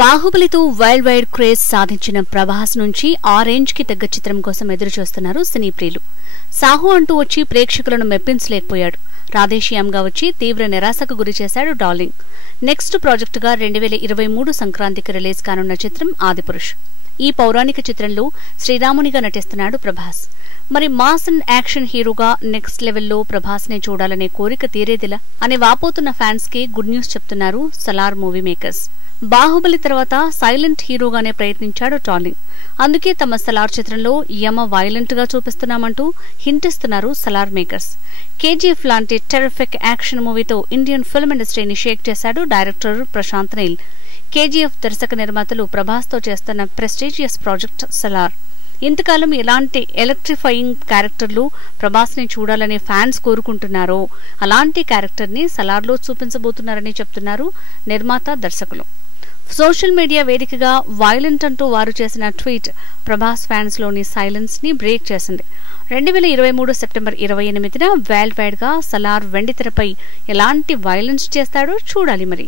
బాహుబలితో world wide craze సాధించిన ప్రభాస్ నుంచి orange కి తగ్గ చిత్రం కోసం ఎదురు చూస్తున్నారు సినీ ప్రియులు. సాహు అంటూ వచ్చి ప్రేక్షకులను మెప్పించలేకపోయాడు. రాధేశ్యామ్గా వచ్చి తీవ్ర నిరాశకు గురిచేశాడు డార్లింగ్. నెక్స్ట్ ప్రాజెక్టుగా 2023 సంక్రాంతికి రిలీజ్ కానున్న చిత్రం ఆదిపురుష్. ఈ పౌరాణిక చిత్రంలో శ్రీరామునిగా నటిస్తున్నాడు ప్రభాస్. మరి మాస్ అండ్ యాక్షన్ హీరోగా నెక్స్ట్ లెవెల్లో ప్రభాస్ ని చూడాలనే కోరిక తీరేదిలా అని వాపోతున్న ఫ్యాన్స్ కి గుడ్ న్యూస్ చెప్తున్నారు సలార్ మూవీ మేకర్స్. బాహుబలి తర్వాత సైలెంట్ హీరోగానే ప్రయత్నించాడు డార్లింగ్. అందుకే తమ సలార్ చిత్రంలో యమ వైలెంట్ గా చూపిస్తున్నామంటూ హింటిస్తున్నారు సలార్ మేకర్స్. కేజీఎఫ్ లాంటి టెరిఫిక్ యాక్షన్ మూవీతో ఇండియన్ ఫిల్మ్ ఇండస్ట్రీని షేక్ చేశాడు డైరెక్టర్ ప్రశాంత్ నీల్. కేజీఎఫ్ దర్శక నిర్మాతలు ప్రభాస్ తో చేస్తున్న ప్రెస్టీజియస్ ప్రాజెక్ట్ సలార్. ఇంతకాలం ఎలాంటి ఎలక్ట్రిఫైయింగ్ క్యారెక్టర్లు ప్రభాస్ ని చూడాలని ఫ్యాన్స్ కోరుకుంటున్నారో అలాంటి క్యారెక్టర్ ని సలార్లో చూపించబోతున్నారని చెప్తున్నారు నిర్మాత, దర్శకులు. సోషల్ మీడియా వేదికగా వైలెంట్ అంటూ వారు చేసిన ట్వీట్ ప్రభాస్ ఫ్యాన్స్ లోని సైలెన్స్ ని బ్రేక్ చేసింది. 2023 సెప్టెంబర్ 28న వరల్డ్ వైడ్ గా సలార్ వెండితెరపై ఎలాంటి వైలెన్స్ చేస్తాడో చూడాలి మరి.